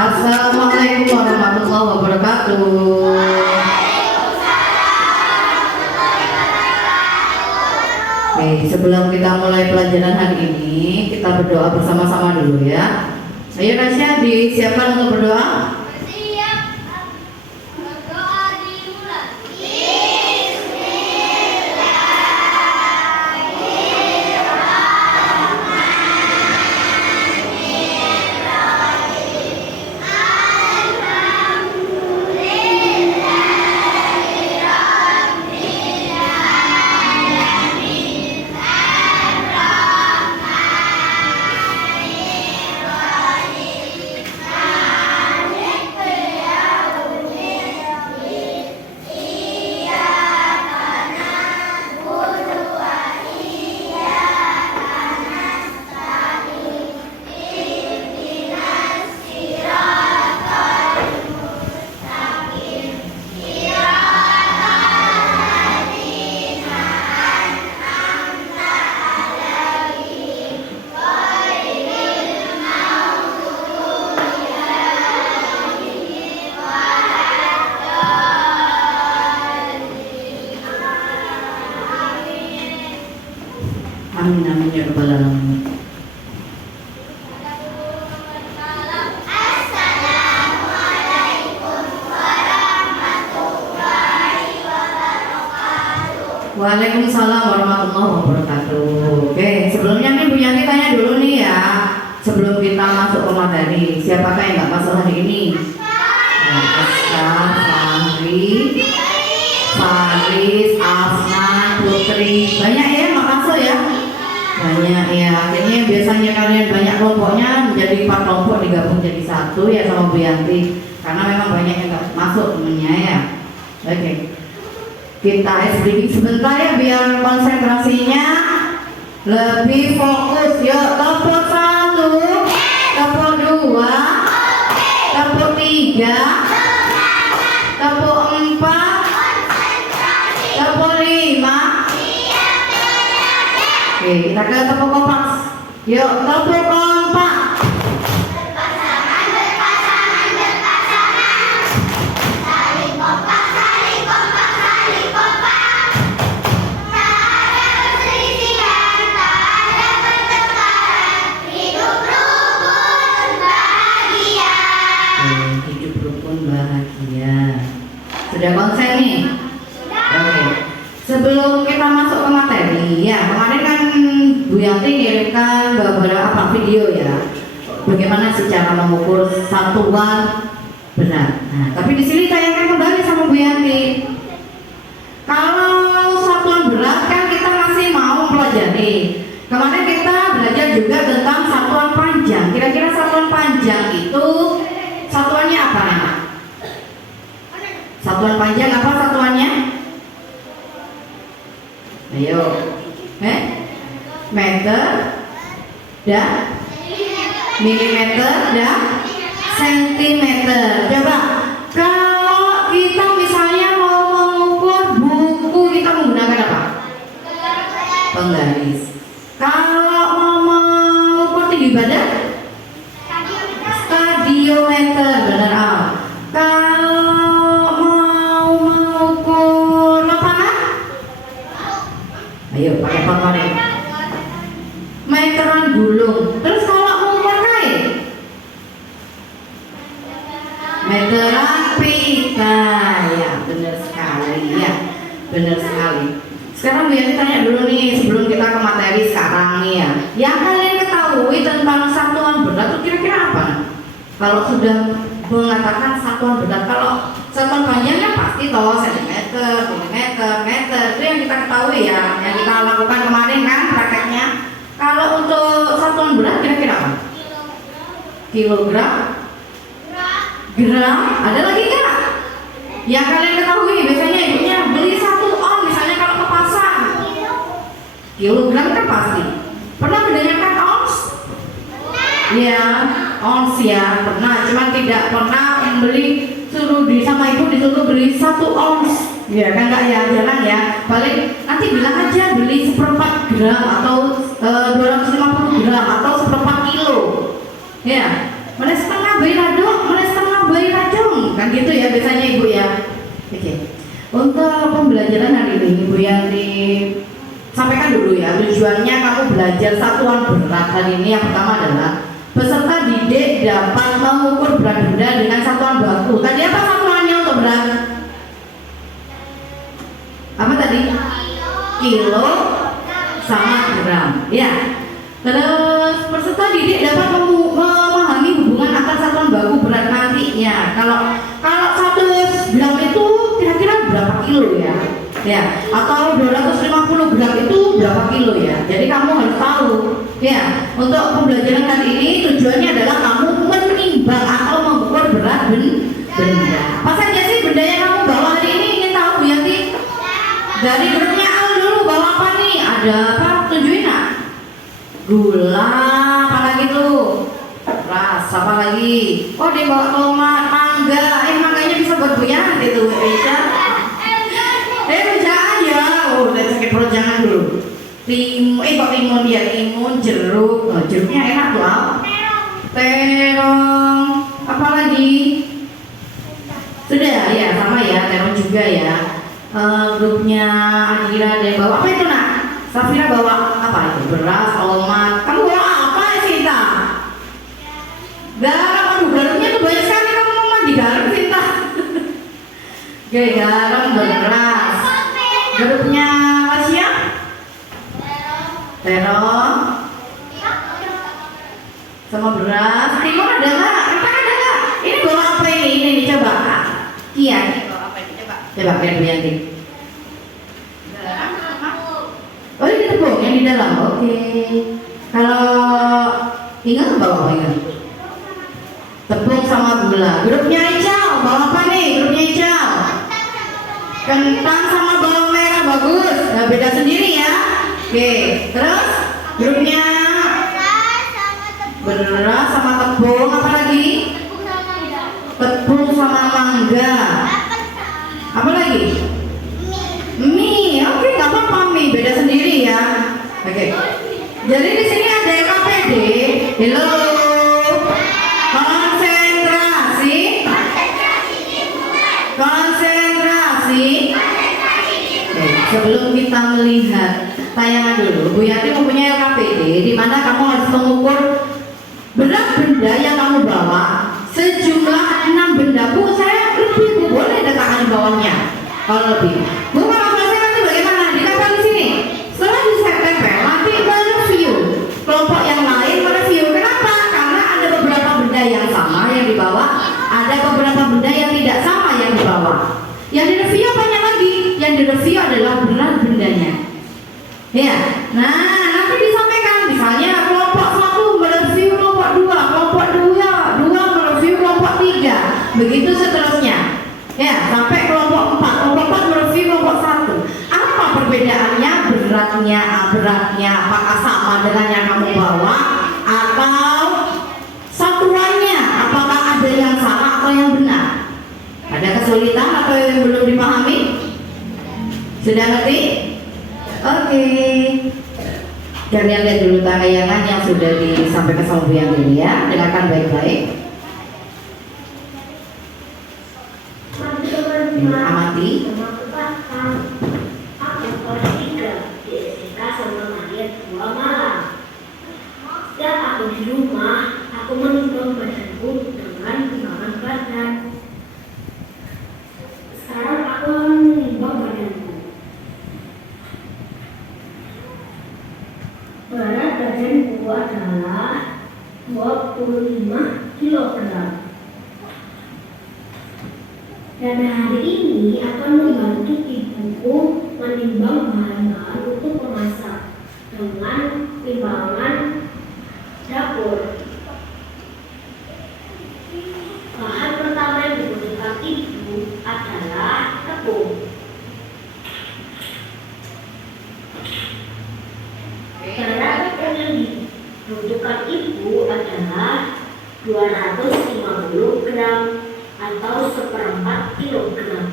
Assalamualaikum warahmatullahi wabarakatuh. Oke, sebelum kita mulai pelajaran hari ini, kita berdoa bersama-sama dulu ya. Ayo Nasya, disiapkan untuk berdoa. Amin amin ya rabbal alamin. Waalaikumsalam warahmatullahi wabarakatuh. Oke, sebelumnya nih Bu Yanti tanya dulu nih ya, sebelum kita masuk ke materi, siapakah yang nggak masuk hari ini? Aska, Fahri, Faris, Afnan, Putri, banyak ya nggak masuk ya? Banyak ya, akhirnya biasanya kalian banyak kelompoknya menjadi 4 kelompok digabung jadi satu ya sama Bu Yanti, karena memang banyak yang nggak masuk temennya ya. Oke, kita SBB sebentar ya biar konsentrasinya lebih fokus. Yuk, kelompok 1, kelompok 2, kelompok 3, kelompok 4, kelompok 5. Oke, kita ke tepuk kompak. Yuk, tepuk kompak. Saling kompak, saling kompak, saling kompak. Tak ada perselisihan, tak ada pertengkaran. Hidup rukun bahagia. Hidup rukun bahagia. Sudah konsen nih? Oke. Sebelum kita masuk ke materi, ya kemarin kan Bu Yanti ngirimkan beberapa video ya, bagaimana sih cara mengukur satuan benar. Nah, tapi di sini tanyakan kembali sama Bu Yanti. Kalau satuan berat kan kita masih mau pelajari. Kemarin kita belajar juga tentang satuan panjang. Kira-kira satuan panjang itu satuannya apa Nana? Satuan panjang apa satuannya? Ayo, meter dan milimeter dan sentimeter. Coba, kalau kita misalnya mau mengukur buku, kita menggunakan apa? Penggaris. Kalau mau mengukur tinggi badan, stadiometer, benar Al. Kalau mau mengukur lapangan, ayo pakai formulir. Meteran gulung. Terus kalau mengukur kain, meteran pita. Ya, benar sekali ya, benar sekali. Sekarang Bu Yanti tanya dulu nih sebelum kita ke materi sekarang nih ya. Yang kalian ketahui tentang satuan berat itu kira-kira apa? Kalau sudah mengatakan satuan berat, kalau satuan panjangnya pasti toh sentimeter, milimeter, meter, itu yang kita ketahui ya, yang kita lakukan kemarin kan prakteknya. Kalau untuk satuan berat kira-kira apa? Kilogram, gram, ada lagi nggak? Yang kalian ketahui biasanya ibunya beli 1 on misalnya kalau ke pasar. Kilogram kan pasti. Pernah mendengarkan ons? Ya, ons ya pernah, cuman tidak pernah membeli suruh di sama ibu disuruh beli 1 ons. Ya kan enggak ya, jarang ya. Paling nanti bilang aja beli 1/4 gram atau 250 gram atau 1/4 kilo. Ya, mana setengah beli dong, sampaikan dulu ya, tujuannya kamu belajar satuan berat hari ini. Yang pertama adalah peserta didik dapat mengukur berat benda dengan satuan baku. Tadi apa satuannya untuk berat? Apa tadi? Kilo sama gram. Ya. Terus peserta didik dapat memahami hubungan antar satuan baku berat nantinya. Kalau 1 gram itu kira-kira berapa kilo ya? Ya, atau 250 gram itu berapa kilo ya? Jadi kamu harus tahu. Ya, untuk pembelajaran kali ini tujuannya adalah kamu menimbang atau mengukur berat benda. Apa saja sih benda yang kamu bawa hari ini? Ingin tahu Bu Yanti? Dari grupnya Al dulu bawa apa nih? Ada apa? Tunjukin nak. Gula, apa lagi tuh? Ras, apa lagi? Oh dia bawa tomat, mangga. Mangganya bisa buat Bu Yanti tuh, Risha. Jangan ya. Oh, udah sakit perut, jangan dulu. Kok timun ya, timun, jeruk. Oh, jeruknya enak tuh, Al. Terong. Apa lagi? Sudah ya, sama ya, terong juga ya. Grupnya Adira ada yang bawa apa itu nak? Safira bawa apa itu? Beras, tomat. Kamu bawa apa Sinta? Garam. Aduh, garamnya tuh banyak sekali. Kamu mau mandi garam Sinta? Oke, garam, beras. Grupnya Asia? Terong. Sama beras. Timur ada nggak? Apa ada nggak? Ini bawa apa ini? Ini coba. Kia, ini bawa apa ini? Coba lihat Bu Yanti. Oh ini tepung yang di dalam. Oke. Kalau ingat bawa apa ingat? Tepung sama gula. Grupnya Ical bawa apa nih? Grupnya Ical. Kentang sama bawang merah bagus. Nah, beda sendiri ya. Oke. Terus grupnya beras sama tepung, apa lagi? Tepung sama mangga. Apa lagi? Mie. Oke, nggak apa-apa mie, beda sendiri ya. Oke. Jadi di sini ada KPD. Hello. Konsentrasi. Oke, sebelum kita melihat tayangan dulu, Bu Yanti mempunyai LKPD di mana kamu harus mengukur berat benda yang kamu bawa sejumlah 6 benda. Bu, saya lebih, Bu, boleh letakkan di bawahnya kalau lebih. Bu, kalau selesai nanti bagaimana? Ditempel di sini. Setelah ditempel, nanti mereview kelompok yang lain mereview. Kenapa? Karena ada beberapa benda yang sama yang dibawa, ada beberapa benda yang tidak sama yang dibawa. Yang direview banyak lagi. Yang direview adalah berat bendanya. Ya, nah nanti disampaikan misalnya kelompok 1 mereview kelompok 2, kelompok 2 mereview kelompok 3, begitu seterusnya. Ya, sampai kelompok 4 mereview kelompok 1. Apa perbedaannya? Beratnya apakah sama dengan yang kamu bawa atau satuannya? Apakah ada yang salah atau yang benar? Ada kesulitan atau yang belum dipahami? Sudah ngerti? Oke. Kalian lihat dulu tayangan yang sudah disampaikan sama Bu Yanti ya. Dengarkan baik-baik. Amati. Setiap aku di rumah, aku menimbang badanku dengan timbangan badan. Sekarang aku menimbang badanku. Berat badanku adalah 25 kilogram. Dan hari ini akan membantu ibuku menimbang bahan-bahan untuk memasak dengan timbangan dapur. Bahan pertama yang dibutuhkan ibu adalah tepung. Berat yang dibutuhkan ibu adalah 250 gram atau 1/4 kilogram.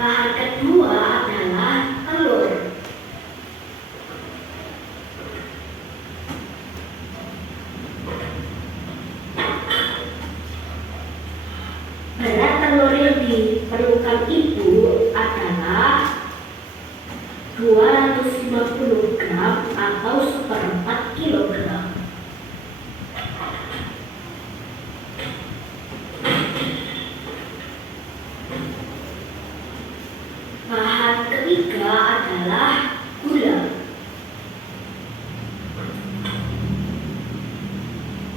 Bahan kedua adalah telur. Berat telur yang diperlukan ibu adalah ketiga adalah gula.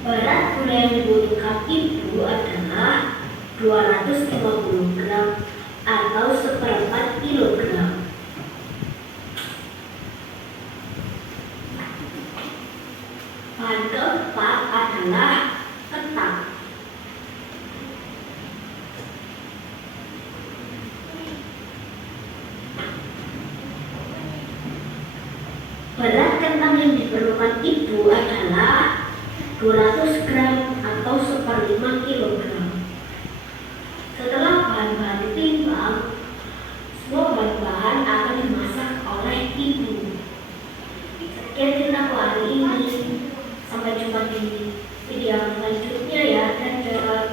Berat gula yang dibutuhkan ibu adalah 250 gram atau 1/4 kilogram. Bahan keempat adalah ketan. Berat kentang yang diperlukan ibu adalah 200 gram atau 1/5 kilogram. Setelah bahan-bahan ditimbang, semua bahan-bahan akan dimasak oleh ibu. Sekian ceritaku hari ini. Sampai jumpa di video selanjutnya ya. Dadah.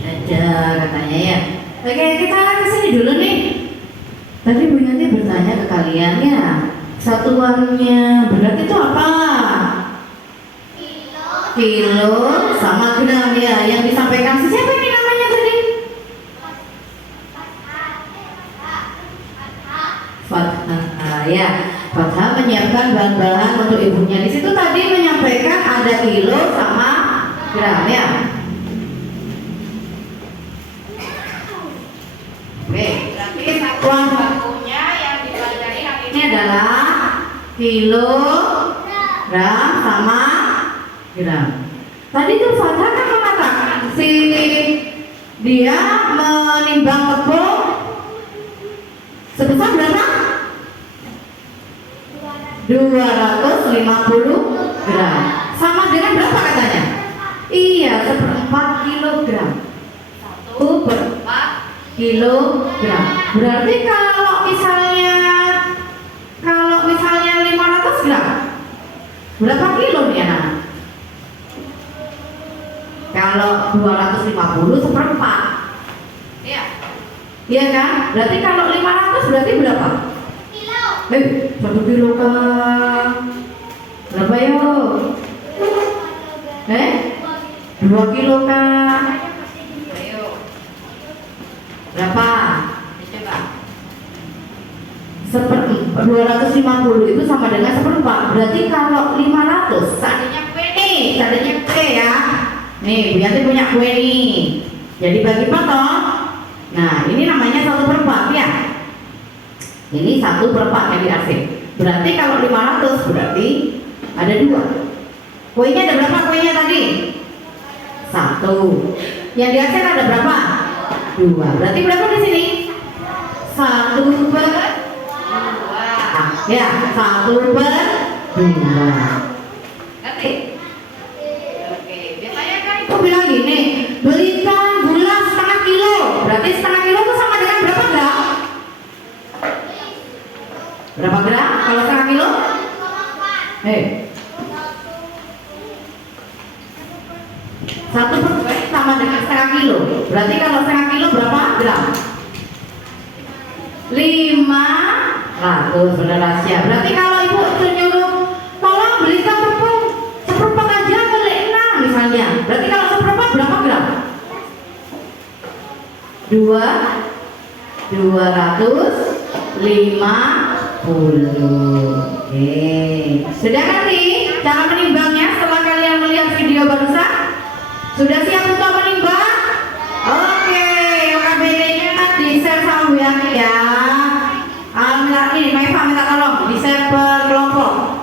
Dadah katanya ya. Oke, kita kesini dulu nih. Tadi Bu Yanti bertanya ke kalian ya, satuannya berat itu apa? Kilo sama gram ya. Yang disampaikan siapa ini namanya tadi? Fathah ya. Fathah menyiapkan bahan-bahan untuk ibunya. Di situ tadi menyampaikan ada kilo sama gram ya. Oke, berarti satuan bakunya yang dipelajari hari ini adalah kilo, gram sama gram. Tadi tuh Fathah kan mengatakan dia menimbang tepung sebesar berapa? 250 gram. Sama dengan berapa katanya? Iya, 1/4 kilogram. 1/4 kilogram. Berarti kalau misalnya 500 gram, berapa kilo nih anak? Kalau 250 1/4. Iya. Iya kan? Berarti kalau 500 berarti berapa? 1 kilo kan? Berapa yo? 2 kilo kan? Berapa? Coba. 250 itu sama dengan 1/4. Berarti kalau 500, seandainya kue ya. Nih, Bu Yanti punya kue nih. Jadi bagi potong. Nah, ini namanya 1/4 ya. Ini 1/4 yang diarsip. Berarti kalau 500 berarti ada 2. Kuenya ada berapa kuenya tadi? 1. Yang diarsip ada berapa? 2. Berarti berapa di sini? 1/2. Ya, 1/2. Ngerti? Oke, biasanya kan ibu bilang gini, belikan gula 1/2 kilo. Berarti 1/2 kilo itu sama dengan berapa gram? Berapa gram kalau 1/2 kilo? 1/2 sama dengan 1/2 kilo. Berarti kalau 1/2 kilo berapa gram? 500, benar rahasia. Berarti kalau ibu nyuruh tolong belikan tepung 1/4 aja kali 6 misalnya. Berarti kalau 1/4 berapa gram? 250. Oke. Sudah ngerti cara menimbangnya setelah kalian melihat video barusan? Sudah siap untuk menimbang? Oke, KBD-nya di-share sama Bu Yanti ya. Ini Maifa minta tolong di-share per kelompok.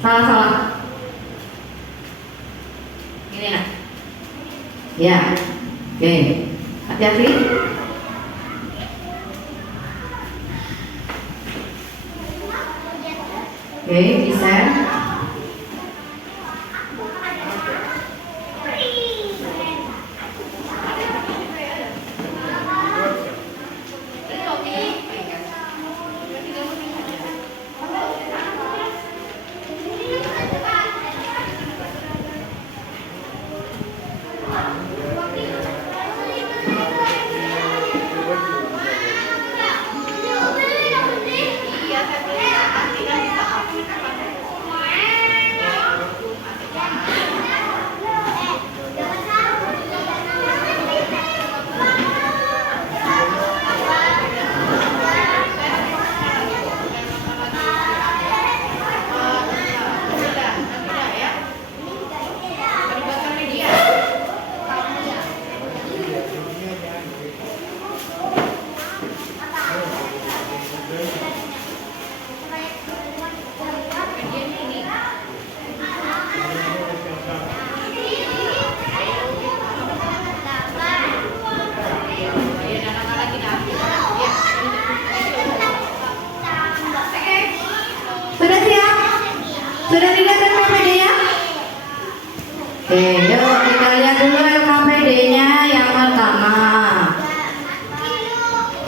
Salah. Ini nak. Ya. Oke. Hati-hati. Oke, di-share.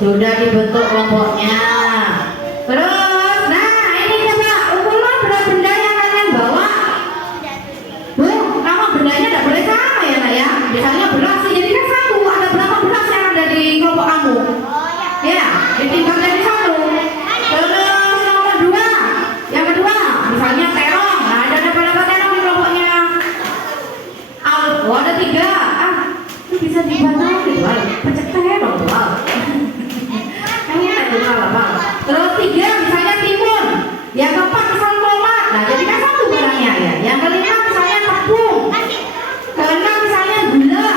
Sudah dibentuk kelompoknya. Terus, nah ini coba ukuran berat benda yang kalian bawa. Bu, nama bendanya tidak boleh sama ya nak ya. Misalnya beras, jadi kan satu. Ada berapa beras yang ada di kelompok kamu? Ya, ditimbang jadi satu. Terus nomor dua, yang kedua, misalnya terong. Nah, ada berapa terong di kelompoknya? Oh, ada tiga. Ah, itu bisa dibantu gitu, pecah terong, wow. Terus tiga misalnya timun, yang keempat misalnya tomat, nah jadi kan satu barangnya ya. Yang kelima misalnya tepung, keenam misalnya gula.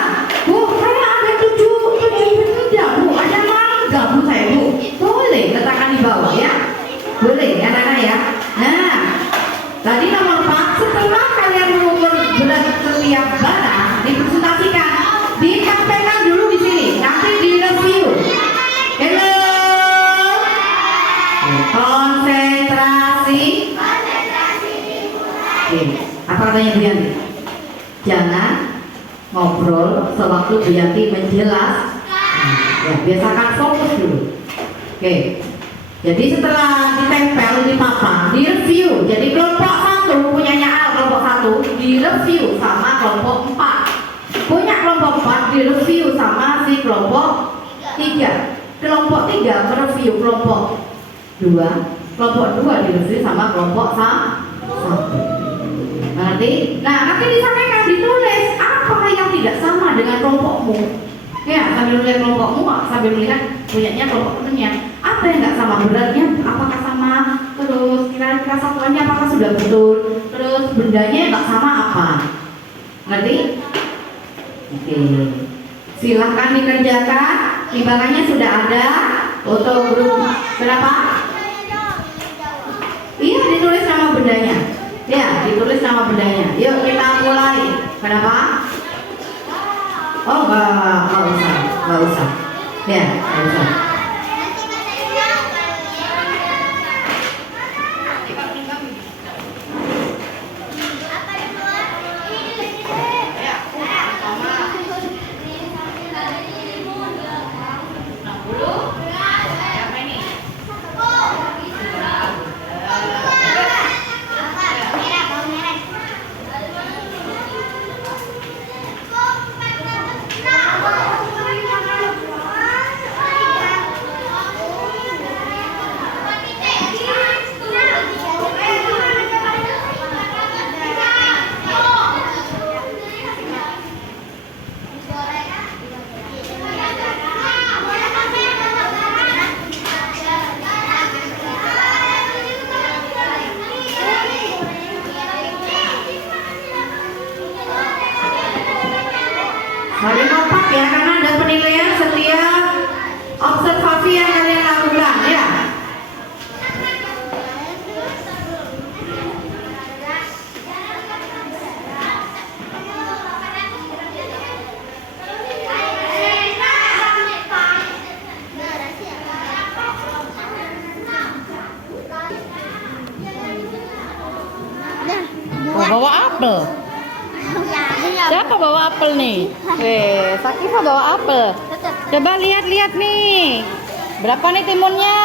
Bu, saya ada tujuh benda bu, ada mangga bu saya bu, boleh letakkan di bawah ya, boleh ya anak-anak ya. Nah, tadi nomor 4 setelah kalian mengukur berat setiap barang dipresentasikan, ditampilkan dulu di sini, nanti di review. Hello. Konsentrasi. Oke, apa katanya Bu Yanti? Jangan ngobrol sewaktu Bu Yanti menjelas. Ya, biasakan fokus dulu. Oke. Jadi setelah ditempel di papan, di review. Jadi kelompok 1 punyanya A, kelompok 1 di review sama kelompok 4. Punya kelompok 4 di review sama si kelompok 3. Kelompok 3 mereview kelompok 2, kelompok 2 direview sama kelompok 1. Ngerti? Nah, nanti disampaikan, ditulis apa yang tidak sama dengan kelompokmu. Ya, sambil melihat kelompokmu, sambil melihat punyanya kelompok temennya. Apa yang nggak sama, beratnya apakah sama, terus kira-kira satuannya apakah sudah betul, terus bendanya nggak sama apa. Ngerti? Oke. Silahkan dikerjakan. Timbangannya sudah ada untuk grup berapa? Iya, ditulis nama bendanya. Ya, ditulis nama bendanya. Yuk kita mulai. Kenapa? Oh, nggak usah. Ya, nggak usah. Mari kompak ya, karena ada penilaian setiap observasi yang kalian lakukan ya. Bawa apel. Siapa bawa apel nih? Sakifah bawa apel. Coba lihat-lihat nih. Berapa nih timunnya?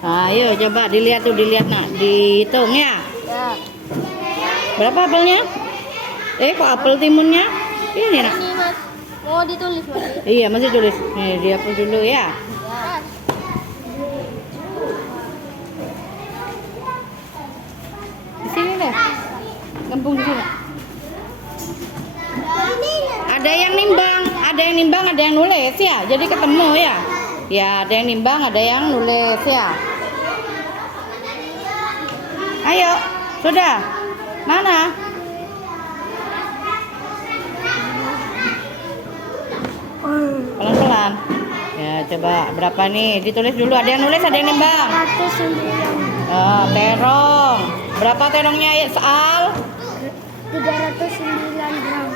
Ayo coba dilihat tuh, nak, dihitung ya. Berapa apelnya? Kok apel timunnya? Ini nak. Ini mas, mau ditulis mas? Iya, masih tulis. Nih, dihapus dulu ya. Di sini deh. Gembung di sini. Ada yang nimbang, ada yang nulis ya. Jadi ketemu ya. Ya, ada yang nimbang, ada yang nulis ya. Ayo, sudah. Mana? Pelan-pelan. Ya, coba berapa nih? Ditulis dulu. Ada yang nulis, ada yang nimbang. 109. Oh, terong. Berapa terongnya ya, Al? 309 gram.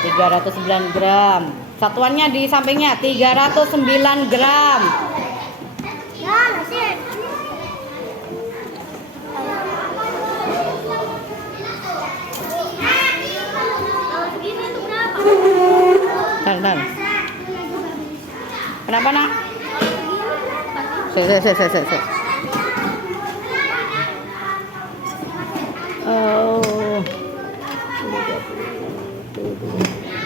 309 gram. Satuannya di sampingnya 309 gram. Ya, nasi. Kalau segini itu berapa? Bentar. Kenapa nak? Se. Oh.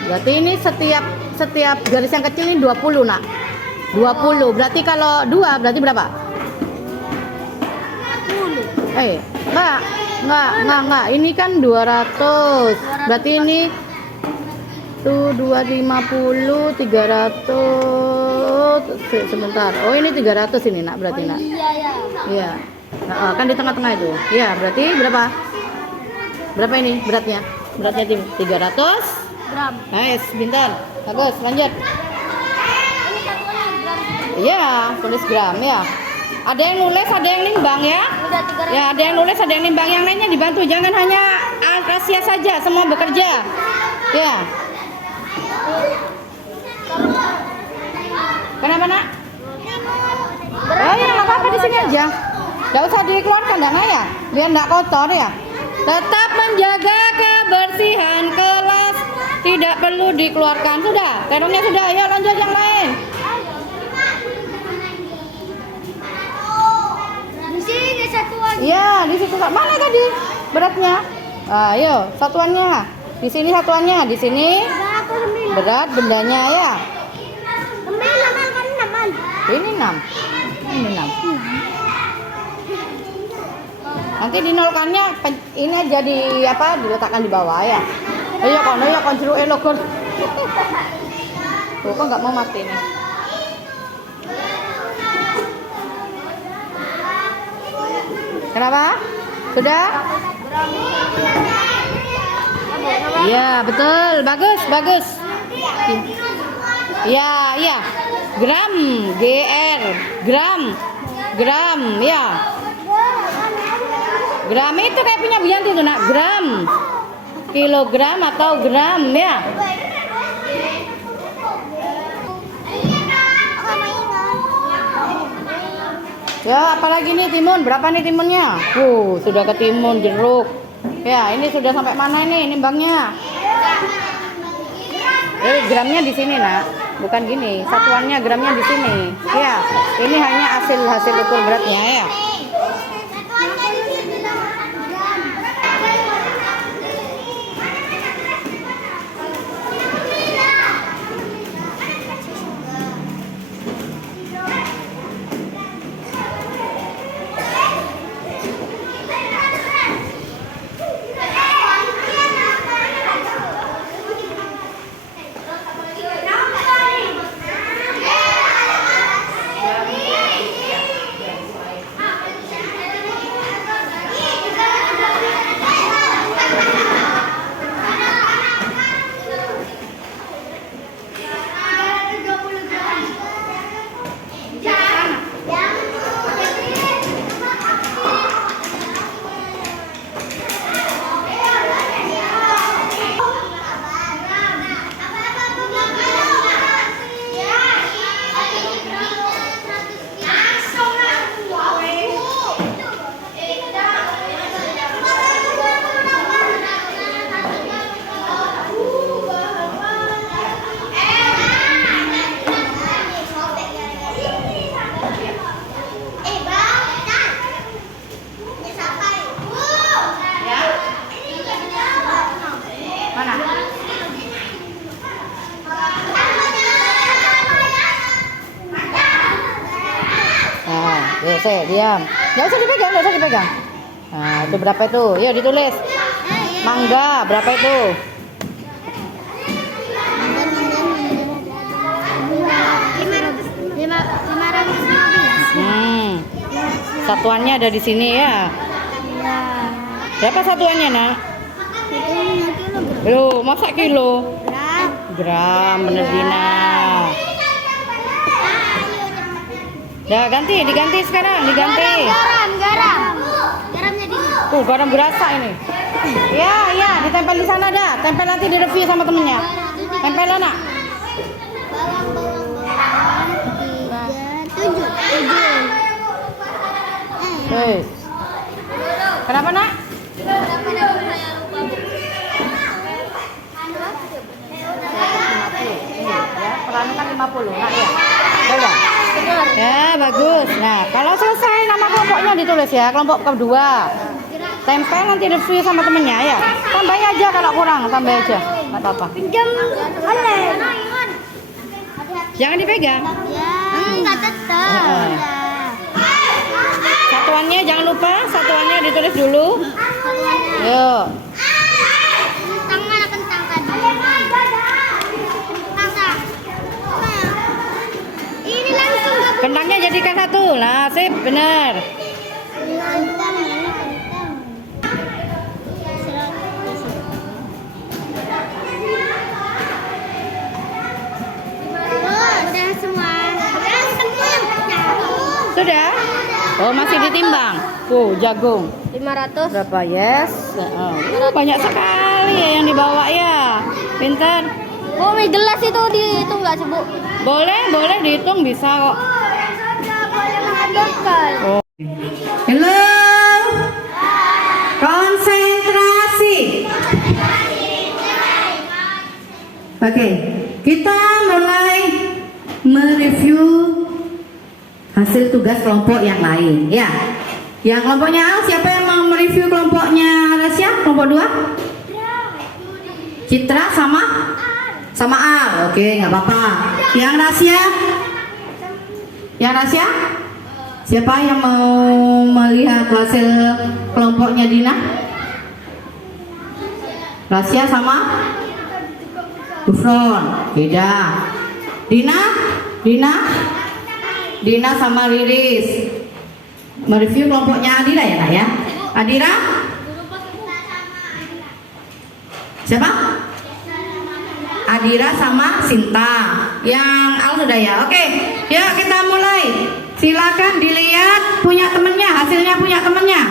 Berarti ini setiap garis yang kecil ini 20, Nak. 20. Berarti kalau 2 berarti berapa? 10. Enggak. Ini kan 200. Berarti ini tuh 250, 300. Sebentar. Oh, ini 300 ini, Nak, berarti, Nak. Iya. Nah, kan di tengah-tengah itu. Iya, berarti berapa? Berapa ini beratnya? Beratnya 300 gram. nice, pintar. Bagus, lanjut. Ini satunya gram. Iya, tulis gram ya. Ada yang nulis, ada yang nimbang ya. Udah 300. Ya, ada yang nulis, ada yang nimbang. Yang lainnya dibantu. Jangan hanya Asia saja, semua bekerja. Ya. Kenapa, Nak? Oh ya, nggak apa-apa, di sini aja. Nggak usah dikeluarkan, Nak, ya. Biar nggak kotor ya. Tetap menjaga kebersihan kelas. Tidak perlu dikeluarkan. Sudah, terongnya sudah. Ayo lanjut yang lain. Di sini satuan. Iya, di situ. Mana tadi beratnya? Ayo, satuannya. Di sini satuannya. Di sini berat bendanya ya. 9. Ini 6. Ini 6. Nanti dinolkannya ini jadi apa? Diletakkan di bawah ya. Ayo kon jeruk elokon. Tuh kok nggak mau mati nih. Kenapa? Sudah? Iya, betul. Bagus. Iya. Gram, GR. Gram, ya. Gram itu kayak punya Bianti tuh, Nak. Gram. Kilogram atau gram, ya. Ya, apalagi nih timun? Berapa nih timunnya? Sudah ketimun jeruk. Ya, ini sudah sampai mana ini nimbangnya? Gramnya di sini, Nak. Bukan gini. Satuannya gramnya di sini. Ya, ini hanya hasil ukur beratnya ya. Diam. Nggak usah dipegang. Nah, itu berapa itu? Yuk ditulis. Mangga, berapa itu? Satuannya ada di sini ya. Berapa satuannya, Nak? Loh, masa kilo? Gram, bener Dina. Ya, diganti sekarang, diganti. Garamnya di. Tuh, garam berasa ini. Ya, ditempel di sana dah. Tempel nanti di review sama temennya. Tempel, Nak. Kenapa, Nak? Ya, peran kan 50, Nak ya. Udah. Ya, bagus. Nah, kalau selesai nama kelompoknya ditulis ya, kelompok kedua. Tempel nanti review sama temennya ya. Tambahin aja kalau kurang, tambah aja. Nggak apa-apa. Pinjam oleh. Jangan dipegang. Enggak tetap. Satuannya jangan lupa, satuannya ditulis dulu. Yuk. Kentang mana kentang tadi? Kentang. Ini langsung ke Kentangnya jadikan satu. Nah, sip, bener. kentang. Udah semua. Udah semua yang jagung. Sudah? Oh, masih ditimbang. Tuh, jagung. 500. Berapa? Yes. Banyak sekali ya yang dibawa ya. Pintar. Bu, mie gelas itu dihitung nggak sih, Bu? Boleh dihitung bisa kok. Boleh mengajarkan. Oh. Hello. Konsentrasi. Oke, kita mulai mereview hasil tugas kelompok yang lain. Ya, yang kelompoknya A, siapa yang mau mereview kelompoknya Rasya? Kelompok 2? Citra sama A. Oke, nggak apa-apa. Yang Rasya? Yang Rasya? Siapa yang mau melihat hasil kelompoknya Dina? Rasya sama Gufron. Beda. Dina sama Riris. Mereview kelompoknya Adira ya, Nak ya? Adira? Siapa? Adira sama Sinta. Yang Al sudah ya. Oke, yuk kita mulai. Silakan dilihat punya temennya, hasilnya punya temennya.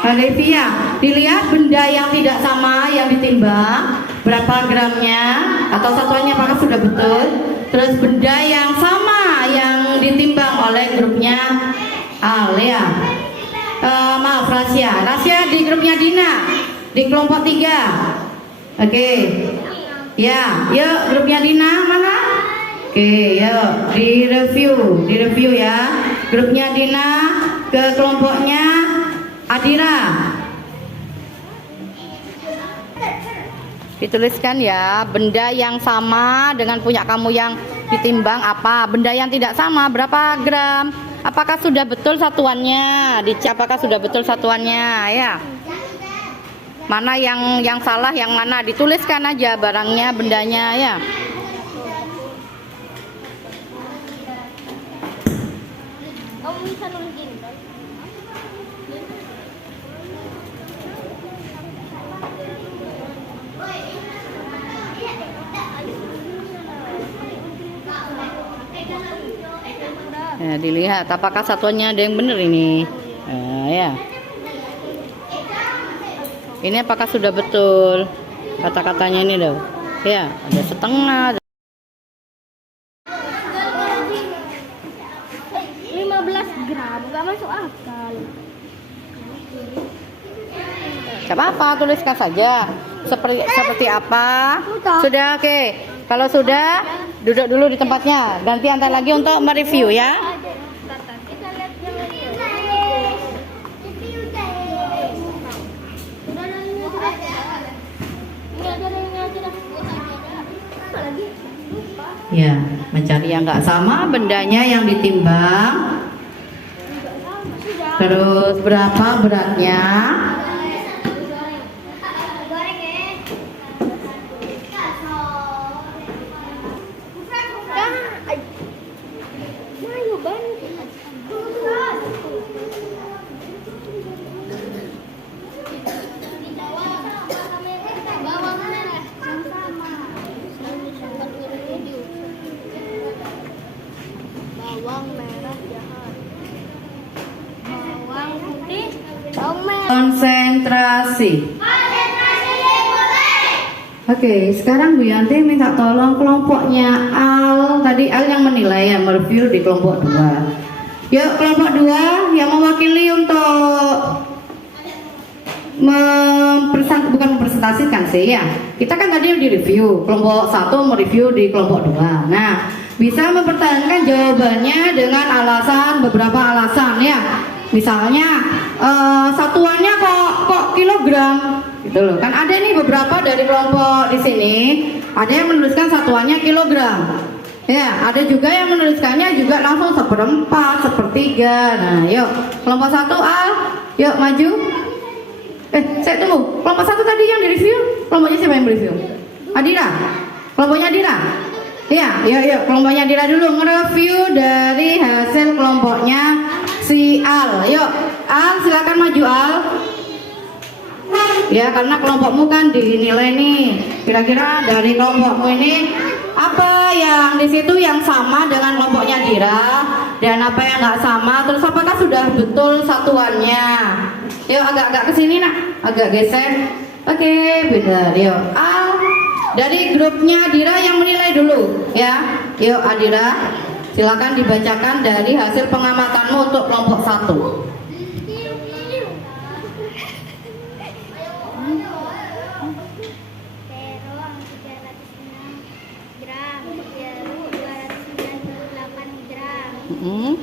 Olivia, dilihat benda yang tidak sama yang ditimbang, berapa gramnya atau satuannya apakah sudah betul. Terus benda yang sama yang ditimbang oleh grupnya Al ya. Maaf Rasya di grupnya Dina di kelompok 3. Oke. Ya, yuk grupnya Dina mana? Oke, yuk di review ya. Grupnya Dina ke kelompoknya Adira. Dituliskan ya, benda yang sama dengan punya kamu yang ditimbang apa? Benda yang tidak sama berapa gram? Apakah sudah betul satuannya? Dicek apakah sudah betul satuannya ya? Mana yang salah, yang mana? Dituliskan aja barangnya, bendanya ya. Kamu bisa nulis gini. Ya, dilihat apakah satuannya ada yang benar ini. Ya. Ini apakah sudah betul kata-katanya ini loh. Ya, ada setengah. 15 gram, nggak masuk akal. Gak apa-apa, tuliskan saja. Seperti apa? Sudah oke. Kalau sudah, duduk dulu di tempatnya. Ganti antar lagi untuk mereview ya. Kita lihat yang ini. Ya, mencari yang nggak sama, bendanya yang ditimbang. Terus berapa beratnya? Bawang merah jahat, bawang putih, bawang merah. Konsentrasi. Oke, sekarang Bu Yanti minta tolong kelompoknya Al. Tadi Al yang menilai ya, mereview di kelompok 2. Yuk kelompok 2 yang mewakili untuk bukan mempresentasikan sih ya. Kita kan tadi di review, kelompok 1 mereview di kelompok 2. Nah, bisa mempertahankan jawabannya dengan alasan, beberapa alasan ya. Misalnya satuannya kok kilogram gitu loh. Kan ada nih beberapa dari kelompok di sini, ada yang menuliskan satuannya kilogram. Ya, ada juga yang menuliskannya juga langsung 1/4, 1/3. Nah, yuk kelompok 1 Al, yuk maju. Saya tunggu. Kelompok 1 tadi yang direview, kelompoknya siapa yang mereview? Adira. Kelompoknya Adira. Ya, yuk kelompoknya Adira dulu nge-review dari hasil kelompoknya si Al. Yuk, Al silakan maju Al. Ya, karena kelompokmu kan dinilai nih. Kira-kira dari kelompokmu ini apa yang di situ yang sama dengan kelompoknya Dira dan apa yang nggak sama? Terus apakah sudah betul satuannya? Yuk agak-agak kesini nak, agak geser. Oke, benar. Yuk, Al dari grupnya Dira yang menilai dulu, ya. Yuk Adira, silakan dibacakan dari hasil pengamatanmu untuk kelompok 1. Mungun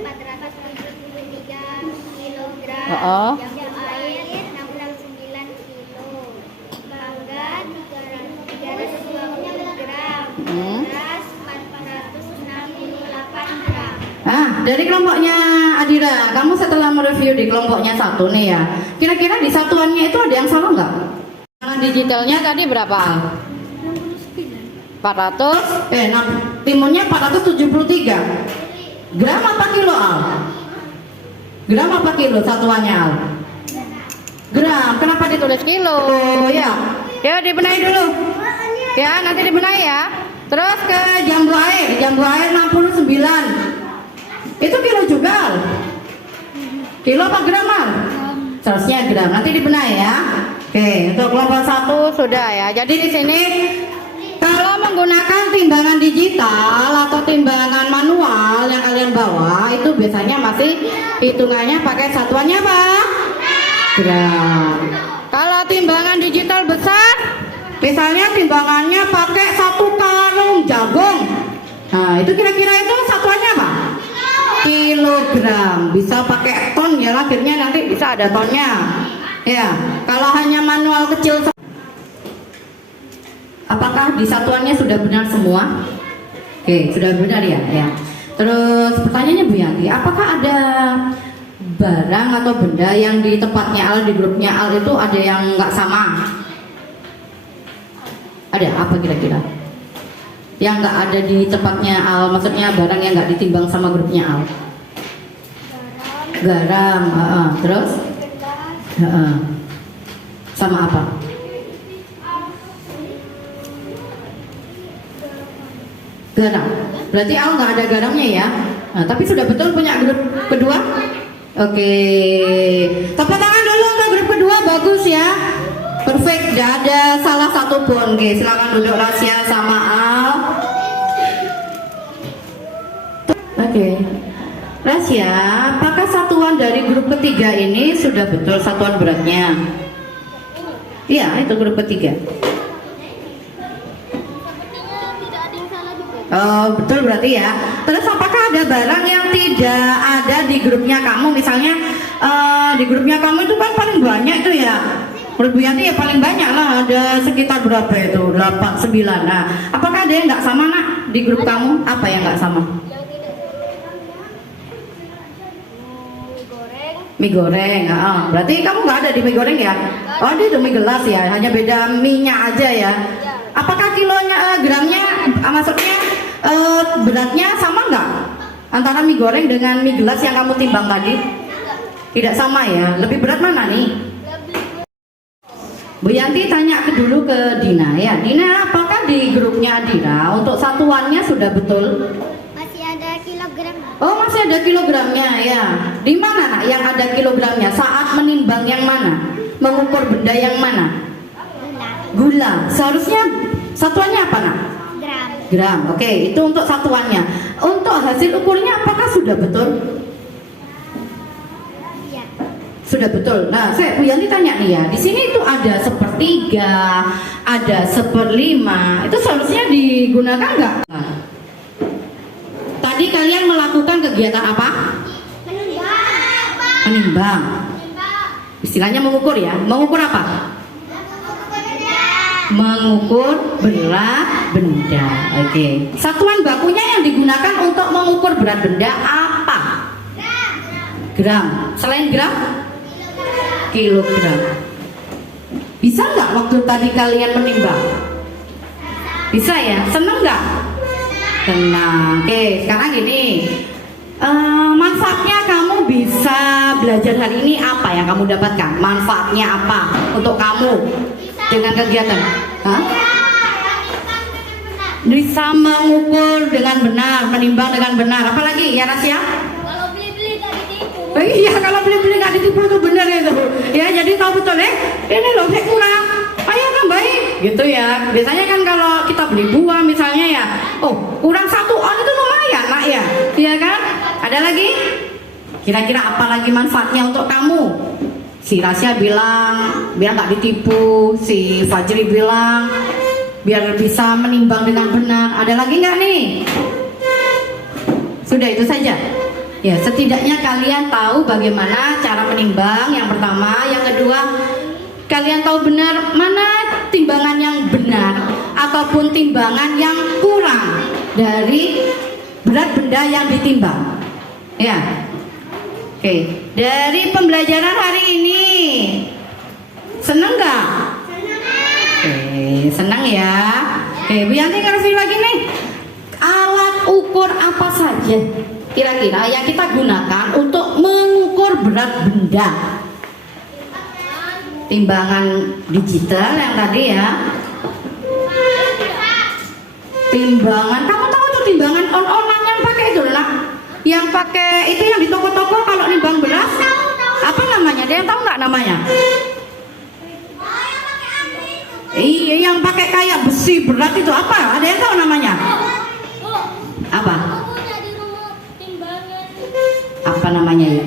473 kilogram, jambu air 69 kilo, mangga 320 gram, beras 468 gram. Dari kelompoknya Adira, kamu setelah mereview di kelompoknya 1 nih ya, kira-kira di satuannya itu ada yang salah nggak? Digitalnya tadi berapa? 400, timunnya 473 gram apa kilo Al? Gram apa kilo satuannya Al? Gram, kenapa ditulis kilo ya? Ya dibenahi dulu ya, nanti dibenahi ya. Terus ke jambu air 69 itu kilo juga Al? Kilo apa gram Al? Seharusnya gram, nanti dibenahi ya. Oke, untuk kelompok 1 sudah ya. Jadi di sini kalau menggunakan timbangan digital atau timbangan manual yang kalian bawa itu biasanya masih hitungannya pakai satuannya apa? Gram. Kalau timbangan digital besar, misalnya timbangannya pakai 1 karung jagung. Nah, itu kira-kira itu satuannya apa? Kilogram. Bisa pakai ton ya, akhirnya nanti bisa ada tonnya. Ya, kalau hanya manual kecil. Apakah di satuannya sudah benar semua? Oke, sudah benar ya. Terus pertanyaannya Bu Yanti, apakah ada barang atau benda yang di tempatnya Al, di grupnya Al itu ada yang nggak sama? Ada apa kira-kira? Yang nggak ada di tempatnya Al, maksudnya barang yang nggak ditimbang sama grupnya Al. Garam, terus? Sama apa? Garam. Berarti Al nggak ada garamnya ya. Nah, tapi sudah betul punya grup kedua. Oke. Tepuk tangan dulu untuk grup kedua, bagus ya. Perfect, tidak ada salah satu pun. Oke, silakan duduk Rasya sama Al. Oke. Rasya, apakah satuan dari grup ketiga ini sudah betul satuan beratnya? Iya, itu grup ketiga. Oh, betul berarti ya. Terus apakah ada barang yang tidak ada di grupnya kamu? Misalnya di grupnya kamu itu kan paling banyak itu ya. Menurut Bu Yanti ya paling banyak lah, ada sekitar berapa itu? 8, 9. Nah, apakah ada yang nggak sama nak di grup kamu? Apa yang nggak sama? Mie goreng. Berarti kamu nggak ada di mie goreng ya? Oh, di itu mie gelas ya, hanya beda minyak aja ya. Apakah kilonya, gramnya, maksudnya beratnya sama nggak antara mie goreng dengan mie gelas yang kamu timbang tadi? Tidak sama ya. Lebih berat mana nih? Bu Yanti tanya dulu ke Dina ya. Dina, apakah di grupnya Dina untuk satuannya sudah betul? Masih ada kilogram. Oh, masih ada kilogramnya ya. Di mana nak yang ada kilogramnya? Saat menimbang yang mana? Mengukur benda yang mana? Gula. Seharusnya satuannya apa nak? Gram. Gram. Oke, itu untuk satuannya. Untuk hasil ukurnya apakah sudah betul? Iya. Sudah betul. Nah, saya Bu Yanti tanya nih ya. Di sini itu ada 1/3, ada 1/5. Itu seharusnya digunakan nggak? Nah, Tadi kalian melakukan kegiatan apa? Menimbang. Istilahnya mengukur ya. Mengukur apa? Mengukur berat benda. Oke. Satuan bakunya yang digunakan untuk mengukur berat benda apa? Gram. Selain gram? Kilogram. Bisa nggak waktu tadi kalian menimbang? Bisa ya? Seneng nggak? Senang. Oke, sekarang gini. Manfaatnya kamu bisa belajar hari ini apa yang kamu dapatkan? Manfaatnya apa untuk kamu dengan kegiatan? Hah? Bisa mengukur dengan benar, menimbang dengan benar. Apalagi ya Rasya? Kalau beli-beli nggak ditipu. Iya, kalau beli-beli nggak ditipu itu benar itu. Ya, jadi tahu betul ini loh saya kurang. Ayo tambahin, gitu ya. Biasanya kan kalau kita beli buah misalnya ya, oh kurang 1 on itu lumayan nak ya, iya kan? Ada lagi? Kira-kira apa lagi manfaatnya untuk kamu? Si Rasya bilang biar nggak ditipu, si Fajri bilang biar bisa menimbang dengan benar. Ada lagi nggak nih? Sudah itu saja. Ya, setidaknya kalian tahu bagaimana cara menimbang. Yang pertama, yang kedua, kalian tahu benar mana timbangan yang benar ataupun timbangan yang kurang dari berat benda yang ditimbang. Ya. Oke, dari pembelajaran hari ini seneng nggak? Oke, senang ya. Oke, Bu Yanti ngerti lagi nih. Alat ukur apa saja kira-kira yang kita gunakan untuk mengukur berat benda? Timbangan digital yang tadi ya. Timbangan, kamu tahu tuh timbangan on-onan yang pakai itu lah. Yang pakai itu yang di toko-toko kalau nimbang beras. Apa namanya? Dia tahu nggak namanya? Iya, yang pakai kayak besi berat itu apa? Ada yang tahu namanya? Apa? Apa namanya ya?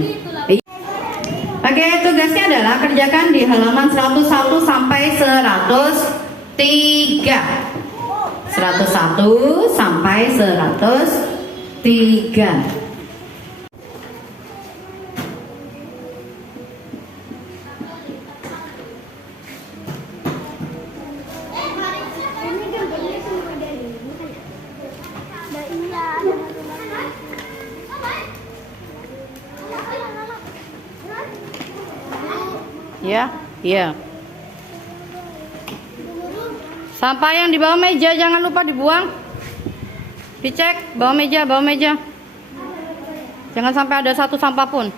Oke, tugasnya adalah kerjakan di halaman 101 sampai 103. 101 sampai 103. Ya, iya. Sampah yang di bawah meja jangan lupa dibuang. Dicek bawah meja, bawah meja. Jangan sampai ada satu sampah pun.